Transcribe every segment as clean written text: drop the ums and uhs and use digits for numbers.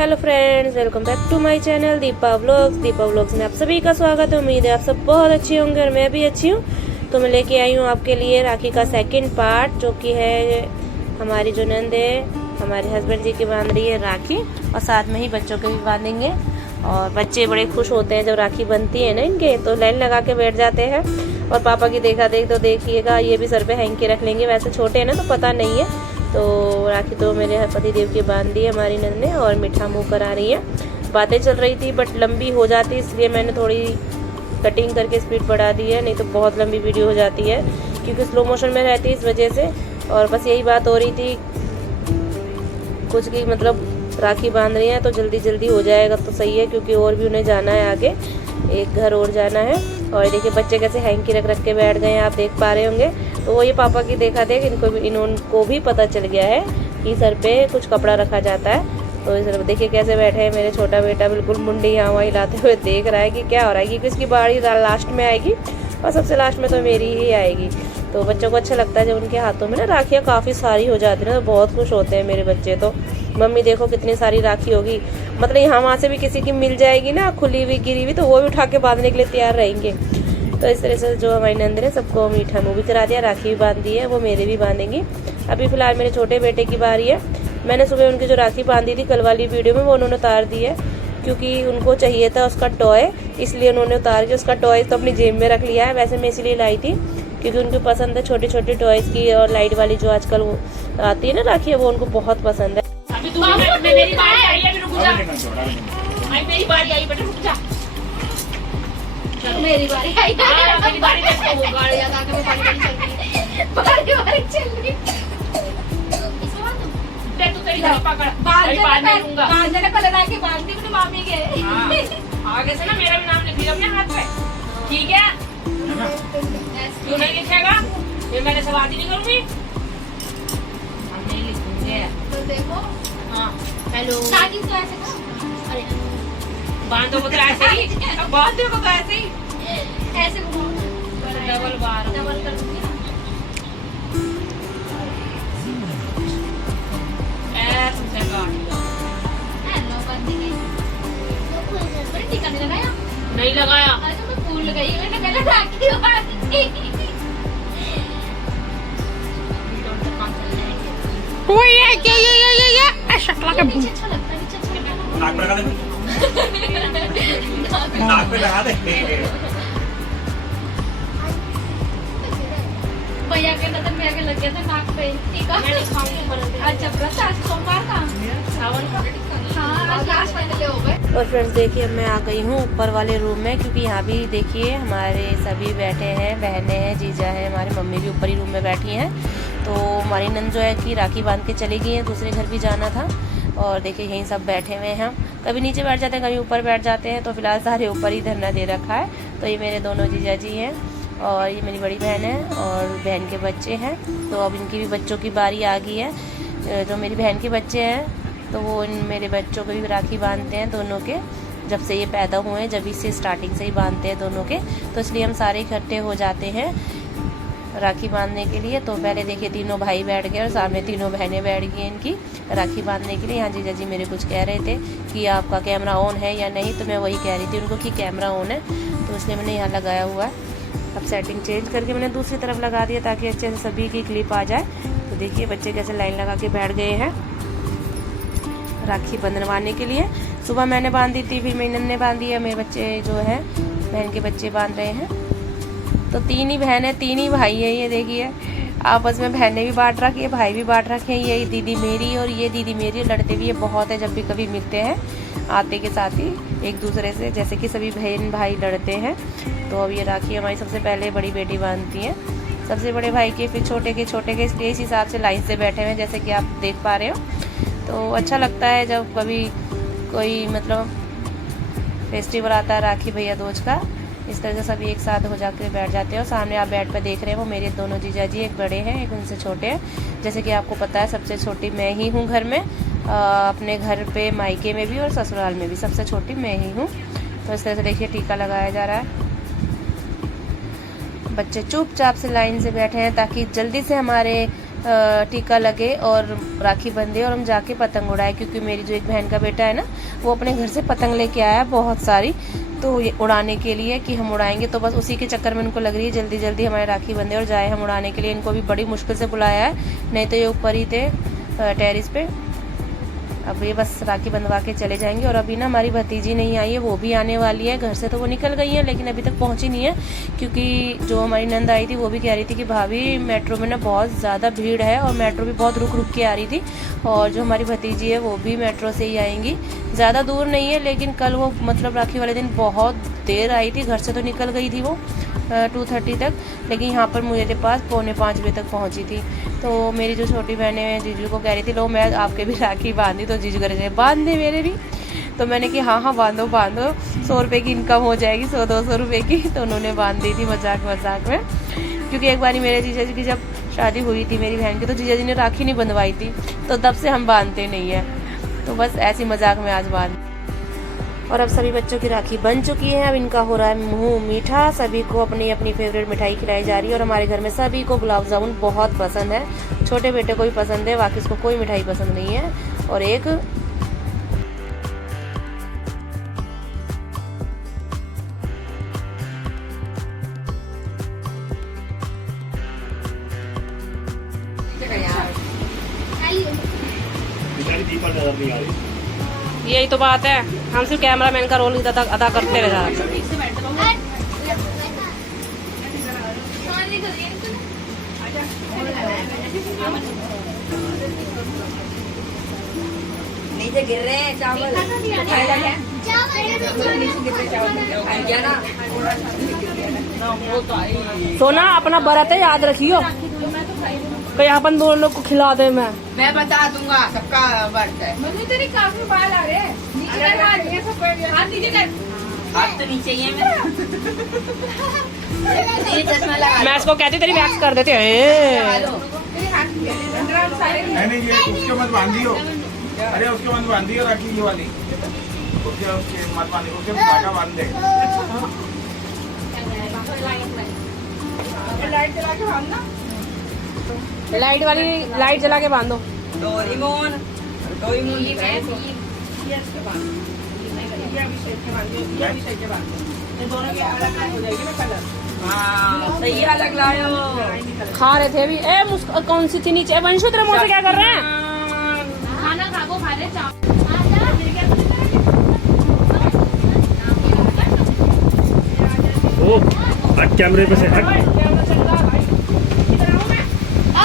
Hello friends, welcome back to my channel Deepa vlogs में आप सभी का स्वागत है। उम्मीद है आप सब बहुत अच्छी होंगे और मैं भी अच्छी हूँ। तो मैं लेके आई हूँ आपके लिए राखी का सेकंड पार्ट, जो कि है हमारी जो नंद है हमारे हस्बैंड जी की बांध रही है राखी, और साथ में ही बच्चों के भी बांधेंगे। और बच्चे बड़े खुश होते हैं जब राखी बनती है ना इनके, तो लाइन लगा के बैठ जाते हैं। और पापा की देखा देख तो देखिएगा, ये भी सर पे हैंग के रख लेंगे। वैसे छोटे हैं ना तो पता नहीं है। तो राखी तो मेरे पति देव की बांध दी है हमारी नंद ने, और मीठा मुँह करा रही है। बातें चल रही थी बट लंबी हो जाती, इसलिए मैंने थोड़ी कटिंग करके स्पीड बढ़ा दी है, नहीं तो बहुत लंबी वीडियो हो जाती है क्योंकि स्लो मोशन में रहती है इस वजह से। और बस यही बात हो रही थी कुछ की, मतलब राखी बांध रही है तो जल्दी जल्दी हो जाएगा तो सही है, क्योंकि और भी उन्हें जाना है आगे, एक घर और जाना है। और देखिए बच्चे कैसे हैंकी रख के बैठ गए हैं, आप देख पा रहे होंगे। तो वो ये पापा की देखा देख इनको भी पता चल गया है कि सर पे कुछ कपड़ा रखा जाता है। तो इस तरफ देखिए कैसे बैठे हैं मेरे छोटा बेटा, बिल्कुल मुंडी यहाँ वहाँ हिलाते हुए देख रहा है कि क्या हो रहा है, क्योंकि इसकी बारी लास्ट में आएगी और सबसे लास्ट में तो मेरी ही आएगी। तो बच्चों को अच्छा लगता है जब उनके हाथों में ना राखियाँ काफ़ी सारी हो जाती है ना, तो बहुत खुश होते हैं मेरे बच्चे। तो मम्मी देखो कितनी सारी राखी होगी, मतलब यहाँ वहाँ से भी किसी की मिल जाएगी ना खुली हुई गिरी हुई, तो वो भी उठा के बांधने के लिए तैयार रहेंगे। तो इस तरह से जो हमारी नंद ने सबको मीठा मुँह भी करा दिया, राखी भी बांध दी है, वो मेरे भी बांधेंगी। अभी फिलहाल मेरे छोटे बेटे की बारी है। मैंने सुबह उनकी जो राखी बांधी थी कल वाली वीडियो में, वो उन्होंने उतार दी है क्योंकि उनको चाहिए था उसका टॉय, इसलिए उन्होंने उतार के उसका टॉय तो अपनी जेब में रख लिया है। वैसे मैं इसलिए लाई थी क्योंकि उनको पसंद है छोटी छोटी टॉयज की, और लाइट वाली जो आजकल वो आती है ना राखी, वो उनको बहुत पसंद है। अभी तू मेरी बारी आई है, रुक जा। मेरी बारी आई बेटा, रुक जा। मेरी बारी आई है, मेरी बारी देखो, वो गाड़ी लगा के मैं बारी चल रही तू तेरी गाड़ी पकड़, बांध नहीं दूंगा। बांधने पहले राखी बांधती अपनी मामी के। आगे से ना मेरा भी नाम लिख लिया अपने हाथ पे, ठीक है? क्यों नहीं लिखेगा? ये मैंने से बात ही नहीं करूंगी, हम नहीं लिखूंगे। तो देखो, हाँ हेलो, राखी तो ऐसे ना, अरे बांधो को तो ऐसे ही, बांधो को तो ऐसे ही, ऐसे घुमाओ, डबल बार डबल कर दूंगी ना। तुमसे गाड़ी नो बांधेंगे। अरे टीका नहीं लगाया? नहीं लगाया। अरे तो मैं फूल लगाई, मैंने पहले राखी बांधी। वो ये शक्ल का नीचे अच्छा लगता है, नीचे अच्छा लगता है। नाक पे लगा दे, नाक पे लगा दे। भैया के नजर में आगे लग गया था नाक पे टीका। आज व्रत है, आज सोमवार का, सावन का। हाँ आज लास्ट फाइनल हो गए। और फ्रेंड्स देखिए मैं आ गई हूँ ऊपर वाले रूम में, क्योंकि यहाँ भी देखिए हमारे सभी बैठे हैं, बहनें हैं, जीजा है, हमारी मम्मी भी ऊपर ही रूम में बैठी हैं। तो हमारी नंद जो है कि राखी बांध के चली गई है, दूसरे घर भी जाना था। और देखिए यहीं सब बैठे हुए हैं, हम कभी नीचे बैठ जाते हैं कभी ऊपर बैठ जाते हैं, तो फिलहाल सारे ऊपर ही धरना दे रखा है। तो ये मेरे दोनों जीजा जी हैं और ये मेरी बड़ी बहन है और बहन के बच्चे हैं। तो अब इनकी भी बच्चों की बारी आ गई है। जो मेरी बहन के बच्चे हैं तो वो इन मेरे बच्चों को भी राखी बांधते हैं, दोनों के जब से ये पैदा हुए हैं, जब इससे स्टार्टिंग से ही बांधते हैं दोनों के। तो इसलिए हम सारे इकट्ठे हो जाते हैं राखी बांधने के लिए। तो पहले देखिए तीनों भाई बैठ गए और सामने तीनों बहनें बैठ गई इनकी राखी बांधने के लिए। यहाँ जीजा जी मेरे कुछ कह रहे थे कि आपका कैमरा ऑन है या नहीं, तो मैं वही कह रही थी उनको कि कैमरा ऑन है, तो इसलिए मैंने यहाँ लगाया हुआ है। अब सेटिंग चेंज करके मैंने दूसरी तरफ लगा दिया ताकि अच्छे से सभी की क्लिप आ जाए। तो देखिए बच्चे कैसे लाइन लगा के बैठ गए हैं राखी बंधवाने के लिए। सुबह मैंने बांधी थी, फिर मेरी नंद ने बांधी है, मेरे बच्चे जो है बहन के बच्चे बांध रहे हैं। तो तीन ही बहन है, तीन ही भाई है। ये देखिए आपस में बहनें भी बांट रखी है, भाई भी बांट रखे हैं। ये दीदी मेरी और ये दीदी मेरी, लड़ते भी ये बहुत है जब भी कभी मिलते हैं आते के साथ ही एक दूसरे से, जैसे कि सभी बहन भाई लड़ते हैं। तो अब ये राखी हमारी सबसे पहले बड़ी बेटी बांधती है, सबसे बड़े भाई के, फिर छोटे के इस हिसाब से लाइन से बैठे हुए हैं जैसे कि आप देख पा रहे हो। तो अच्छा लगता है जब कभी कोई मतलब फेस्टिवल आता है राखी भैया दूज का, इस तरह से सभी एक साथ हो जाकर बैठ जाते हैं। और सामने आप बेड पर देख रहे हैं वो मेरे दोनों जीजा जी, एक बड़े हैं एक उनसे छोटे हैं। जैसे कि आपको पता है सबसे छोटी मैं ही हूँ घर में, अपने घर पे मायके में भी और ससुराल में भी सबसे छोटी मैं ही हूँ। तो इस तरह से देखिए टीका लगाया जा रहा है। बच्चे चुपचाप से लाइन से बैठे हैं ताकि जल्दी से हमारे टीका लगे और राखी बंधे और हम जाके पतंग उड़ाए, क्योंकि मेरी जो एक बहन का बेटा है ना, वो अपने घर से पतंग लेके आया बहुत सारी, तो ये उड़ाने के लिए कि हम उड़ाएंगे, तो बस उसी के चक्कर में उनको लग रही है जल्दी जल्दी हमारे राखी बंधे और जाए हम उड़ाने के लिए। इनको भी बड़ी मुश्किल से बुलाया है, नहीं तो ये ऊपर ही थे टेरिस पे। अब ये बस राखी बंधवा के चले जाएंगे। और अभी ना हमारी भतीजी नहीं आई है, वो भी आने वाली है। घर से तो वो निकल गई है लेकिन अभी तक पहुंची नहीं है, क्योंकि जो हमारी नंद आई थी वो भी कह रही थी कि भाभी मेट्रो में ना बहुत ज़्यादा भीड़ है, और मेट्रो भी बहुत रुक रुक के आ रही थी। और जो हमारी भतीजी है वो भी मेट्रो से ही आएंगी, ज़्यादा दूर नहीं है, लेकिन कल वो मतलब राखी वाले दिन बहुत देर आई थी, घर से तो निकल गई थी वो 2:30 तक, लेकिन यहाँ पर मेरे पास 4:45 बजे तक पहुँची थी। तो मेरी जो छोटी बहन है जीजू को कह रही थी लो मैं आपके भी राखी बांधी, तो जीजू कह रहे थे बांध दे मेरे भी। तो मैंने कि हाँ बांधो बांधो, 100 रुपये की इनकम हो जाएगी, 100-200 रुपये की। तो उन्होंने बांध दी थी मजाक मजाक में, क्योंकि एक बार मेरे जीजा जी की जब शादी हुई थी मेरी बहन की, तो जीजा जी ने राखी नहीं बंधवाई थी, तो तब से हम बांधते नहीं है। तो बस ऐसी मजाक में आज बांध। और अब सभी बच्चों की राखी बन चुकी है, अब इनका हो रहा है मुंह मीठा, सभी को अपनी अपनी फेवरेट मिठाई खिलाई जा रही है। और हमारे घर में सभी को गुलाब जामुन बहुत पसंद है, छोटे बेटे को भी पसंद है, बाकी उसको कोई मिठाई पसंद नहीं है। और एक यही तो बात है, हम सिर्फ कैमरामैन का रोल अदा करते रह जाते हैं। नीचे गिर रहे हैं चावल, सोना अपना व्रत है याद रखियो, कहीं अपन दोनों को खिला दे। मैं बता दूंगा सबका व्रत है। मम्मी तेरी काफी बाल आ रहे हैं, नीचे कर, हाथ नीचे कर, हाथ तो नीचे ही है मेरा। चश्मा लगा, मैं इसको कहती तेरी वैक्स कर देते हैं। नहीं ये उसके मत बांधियो, अरे उसके मत बांधियो राखी ये वाली, उसके मत बांधियो, उसके धागा बांध दे। लाइट जला के बांधना, लाइट वाली लाइट जला के बांधो। डोरेमोन डोरेमोन हाँ सही अलग लायो। खा रहे थे अभी। कौन सी थी नीचे? वंशु तेरे मुंह से क्या कर रहे हैं? खाना खा को खा रहे चाप। ओ कैमरे पे से हट।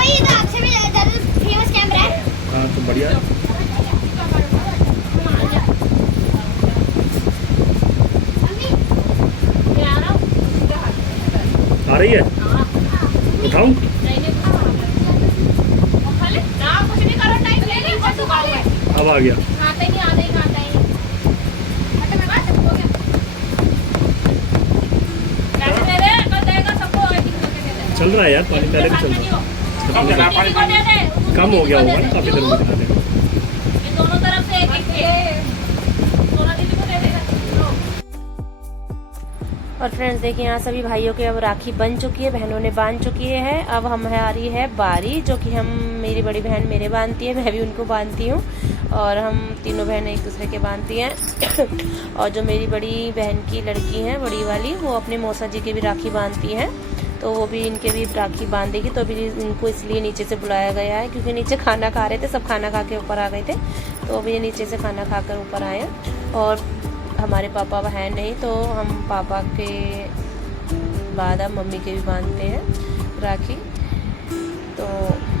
ये तो आपसे भी ज्यादा फेमस कैमरा है। हाँ तो बढ़िया है। आ रही है? उठाऊं? अब आ गया। चल रहा है यार पानी, पहले भी चल रहा है, कम हो गया होगा ना काफी देर में दिखाने। दोनों तरफ से और फ्रेंड्स देखिए यहाँ सभी भाइयों के अब राखी बन चुकी है, बहनों ने बांध चुकी है। अब हमारी है बारी, जो कि हम मेरी बड़ी बहन मेरे बांधती है, मैं भी उनको बांधती हूँ, और हम तीनों बहनें एक दूसरे के बांधती हैं। और जो मेरी बड़ी बहन की लड़की है बड़ी वाली, वो अपने मौसा जी की भी राखी बांधती हैं, तो वो भी इनके भी राखी बांधेगी। तो अभी इनको इसलिए नीचे से बुलाया गया है क्योंकि नीचे खाना खा रहे थे, सब खाना खा के ऊपर आ गए थे, तो अभी ये नीचे से खाना खाकर ऊपर आए हैं। और हमारे पापा है नहीं, तो हम पापा के बाद अब मम्मी के भी बांधते हैं राखी। तो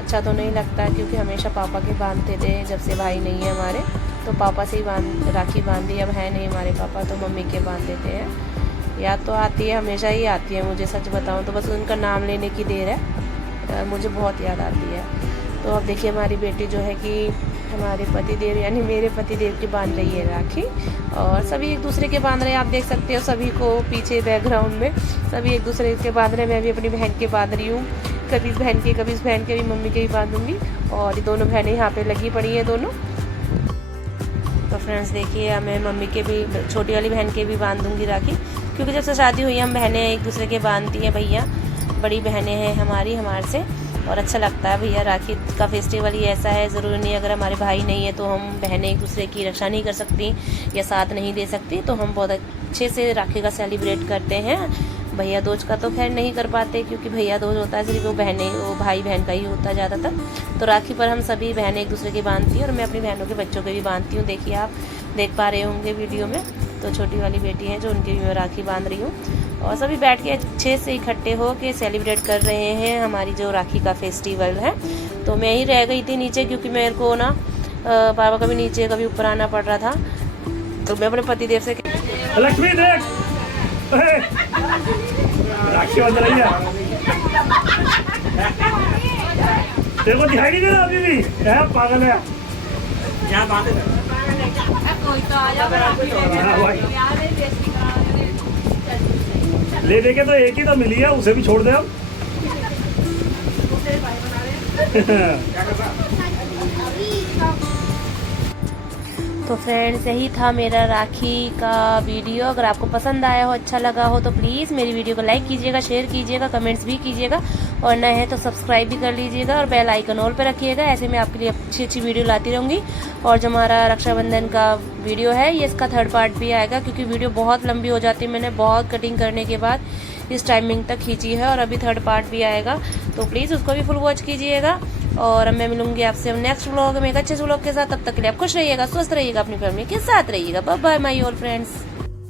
अच्छा तो नहीं लगता क्योंकि हमेशा पापा के बांधते थे, जब से भाई नहीं है हमारे, तो पापा से ही राखी बांधी। अब है नहीं हमारे पापा, तो मम्मी के बांध देते हैं। याद तो आती है, हमेशा ही आती है मुझे, सच बताऊं तो बस उनका नाम लेने की देर है, मुझे बहुत याद आती है। तो अब देखिए हमारी बेटी जो है कि हमारे पतिदेव यानी मेरे पतिदेव की बांध रही है राखी, और सभी एक दूसरे के बांध रहे हैं। आप देख सकते हो सभी को पीछे बैकग्राउंड में सभी एक दूसरे के बांध रहे हैं। मैं भी अपनी बहन के बांध रही हूँ, कभी इस बहन के कभी इस बहन के भी, मम्मी के भी बांधूंगी। और ये दोनों बहनें यहाँ पे लगी पड़ी हैं दोनों। तो फ्रेंड्स देखिए मैं मम्मी के भी, छोटी वाली बहन के भी बांधूंगी राखी, क्योंकि जब से शादी हुई हम बहनें एक दूसरे के बांधती हैं भैया, बड़ी बहनें हैं हमारी हमारे से, और अच्छा लगता है। भैया राखी का फेस्टिवल ही ऐसा है, ज़रूरी नहीं अगर हमारे भाई नहीं है तो हम बहनें एक दूसरे की रक्षा नहीं कर सकती या साथ नहीं दे सकती। तो हम बहुत अच्छे से राखी का सेलिब्रेट करते हैं। भैया दूज का तो खैर नहीं कर पाते क्योंकि भैया दूज होता है सिर्फ वो भाई बहन का ही होता है ज़्यादातर। तो राखी पर हम सभी बहनें एक दूसरे की बांधती हैं और मैं अपनी बहनों के बच्चों के भी बांधती हूँ। देखिए आप देख पा रहे होंगे वीडियो में, तो छोटी वाली बेटी है जो उनकी भी मैं राखी बांध रही हूँ। और सभी बैठ के अच्छे से इकट्ठे हो के सेलिब्रेट कर रहे हैं हमारी जो राखी का फेस्टिवल है। तो मैं ही रह गई थी नीचे क्योंकि मेरे को ना पापा कभी नीचे कभी ऊपर आना पड़ रहा था। तो मैं अपने पतिदेव से लक्ष्मी देख राखी बांध रही है, तेरे को दिखाई नहीं दे रहा अभी भी? पागल है। यहाँ बांधे हाँ भाई, ले देके तो एक ही तो मिली है, उसे भी छोड़ दे हम। तो फ्रेंड्स यही था मेरा राखी का वीडियो। अगर आपको पसंद आया हो, अच्छा लगा हो तो प्लीज़ मेरी वीडियो को लाइक कीजिएगा, शेयर कीजिएगा, कमेंट्स भी कीजिएगा और नए हैं तो सब्सक्राइब भी कर लीजिएगा और बेल आइकन ऑल पे रखिएगा। ऐसे मैं आपके लिए अच्छी अच्छी वीडियो लाती रहूँगी। और जो हमारा रक्षाबंधन का वीडियो है ये इसका 3rd पार्ट भी आएगा क्योंकि वीडियो बहुत लंबी हो जाती है। मैंने बहुत कटिंग करने के बाद इस टाइमिंग तक खींची है और अभी 3rd पार्ट भी आएगा, तो प्लीज़ उसको भी फुल वॉच कीजिएगा। और मैं मिलूंगी आपसे नेक्स्ट व्लॉग में एक अच्छे व्लॉग के साथ। तब तक के लिए आप खुश रहिएगा, स्वस्थ रहिएगा, अपनी फैमिली के साथ रहिएगा। Bye bye my all friends.